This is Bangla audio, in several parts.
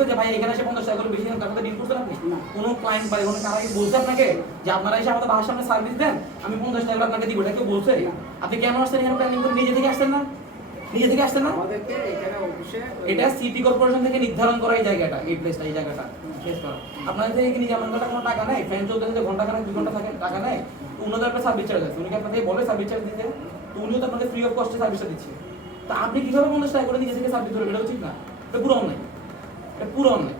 বলছে যে ভাই এখানে এসে 50 টাকা করে বেশি তার সাথে ডিল করছেন আপনি? কোনো ক্লায়েন্ট বা কোনো কারা বলছে আপনাকে যে আপনারা এসে আমাদের বাসার সামনে সার্ভিস দেন, আমি 50 টাকা আপনাকে দিব, এটা কেউ বলছে? আপনি কেন আসছেন এখানে প্ল্যানিং করে? নিজে থেকে আসছেন না? নিজে থেকে আসছেন না? আমাদেরকে এখানে অফিসে এটা সিটি কর্পোরেশন থেকে নির্ধারণ করা এই জায়গাটা, এই প্লেসটা, এই জায়গাটা শেষ করা। আপনাদের থেকে কি নিজে আমার কাছে কোনো টাকা নেই? ফ্যান চলতে যে ঘন্টা খানেক 2 ঘন্টা থাকে, টাকা নেই? তো উনাদের একটা সার্ভিস চার্জ আছে, উনি কি আপনাদের বলে সার্ভিস চার্জ দিতে? তো উনিও তো আপনাদের ফ্রি অফ কস্টে সার্ভিসটা দিচ্ছে। তা আপনি কিভাবে 50 টাকা করে নিজে থেকে সার্ভিস ধরবেন? এটা উচিত না, এটা পুরো অন্যায়, এটা পুরো অন্যায়।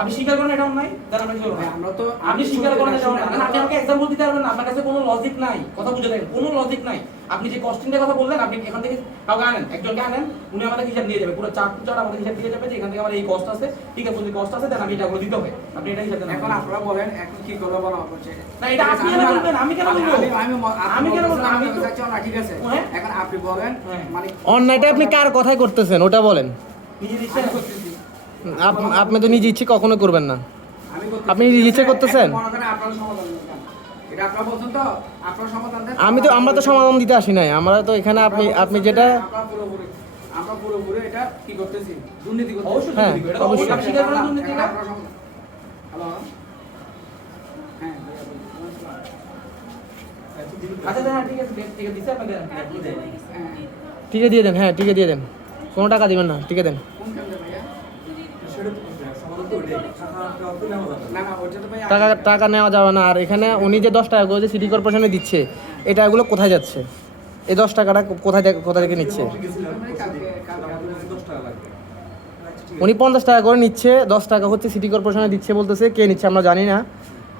আপনি স্বীকার করেন এটা অন্যায়, দেন আমরা কি করব? আমরা তো আপনি স্বীকার করেন এটা অন্যায়, আপনি আমাকে এক্সাম্পল দিতে পারবেন না, আপনার কাছে কোনো লজিক নাই, কথা বুঝে দেখেন, কোনো লজিক নাই। আপনি যে কস্টিংটার কথা বললেন, আপনি এখান থেকে কাউকে আনেন, একজনকে আনেন, উনি আমাদের হিসাব দিয়ে যাবে, পুরো চার্ট টু চার্ট আমাদের হিসাব দিয়ে যাবে যে এখান থেকে আমার এই কস্ট আছে, ঠিক আছে, যদি কস্ট আছে দেন আমি এটা করে দিতে হবে, আপনি এটা হিসাব দেন। এখন আপনারা বলেন এখন কি করব বলা হচ্ছে না, এটা আপনি কেন বলবেন? আমি কেন বলবো? আমি কেন বলবো? আমি তো ঠিক আছে, এখন আপনি বলেন মানে অন্যায়টা আপনি কার কথাই করতেছেন ওটা বলেন। নিজে দিচ্ছেন। আপনি তো নিজে ইচ্ছে কখনো করবেন না। আমি আপনি রিলিজে করতেছেন? মনে করেন আপনারা সমাধান দেন, এটা আপনারা বলছেন তো, আপনারা সমাধান দেন। আমরা তো সমাধান দিতে আসি নাই, আমরা তো এখানে আপনি যেটা আমরা পুরোপুরি এটা কি করতেছি, দুর্নীতি করতেছি। অবশ্যই হ্যাঁ, দুর্নীতি, এটা অবশ্যই। অবশ্যই স্বীকার করেন দুর্নীতি না। হ্যালো হ্যাঁ আচ্ছা হ্যাঁ ঠিক আছে, ঠিক আছে, দিচ্ছি আপনাদের। টিকে দিয়ে দেন, হ্যাঁ টিকে দিয়ে দেন, কোনো টাকা দিবেন না, টিকে দেন। কোনখানে ভাইয়া? না না ওটা তো ভাই টাকা নেওয়া যাবে না। আর এখানে উনি যে 10 টাকা করে যে সিটি কর্পোরেশনে দিচ্ছে, এটা এগুলো কোথায় যাচ্ছে? এই 10 টাকাটা কোথা থেকে নিচ্ছে? উনি 50 টাকা করে নিচ্ছে, 10 টাকা হচ্ছে সিটি কর্পোরেশনে দিচ্ছে বলতেছে, কে নিচ্ছে আমরা জানি না।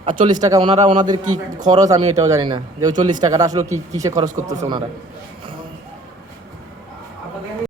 আর 40 টাকা ওনাদের কি খরচ আমি এটাও জানি না, যে ওই 40 টাকাটা আসলে কিসে খরচ করতেছে ওনারা।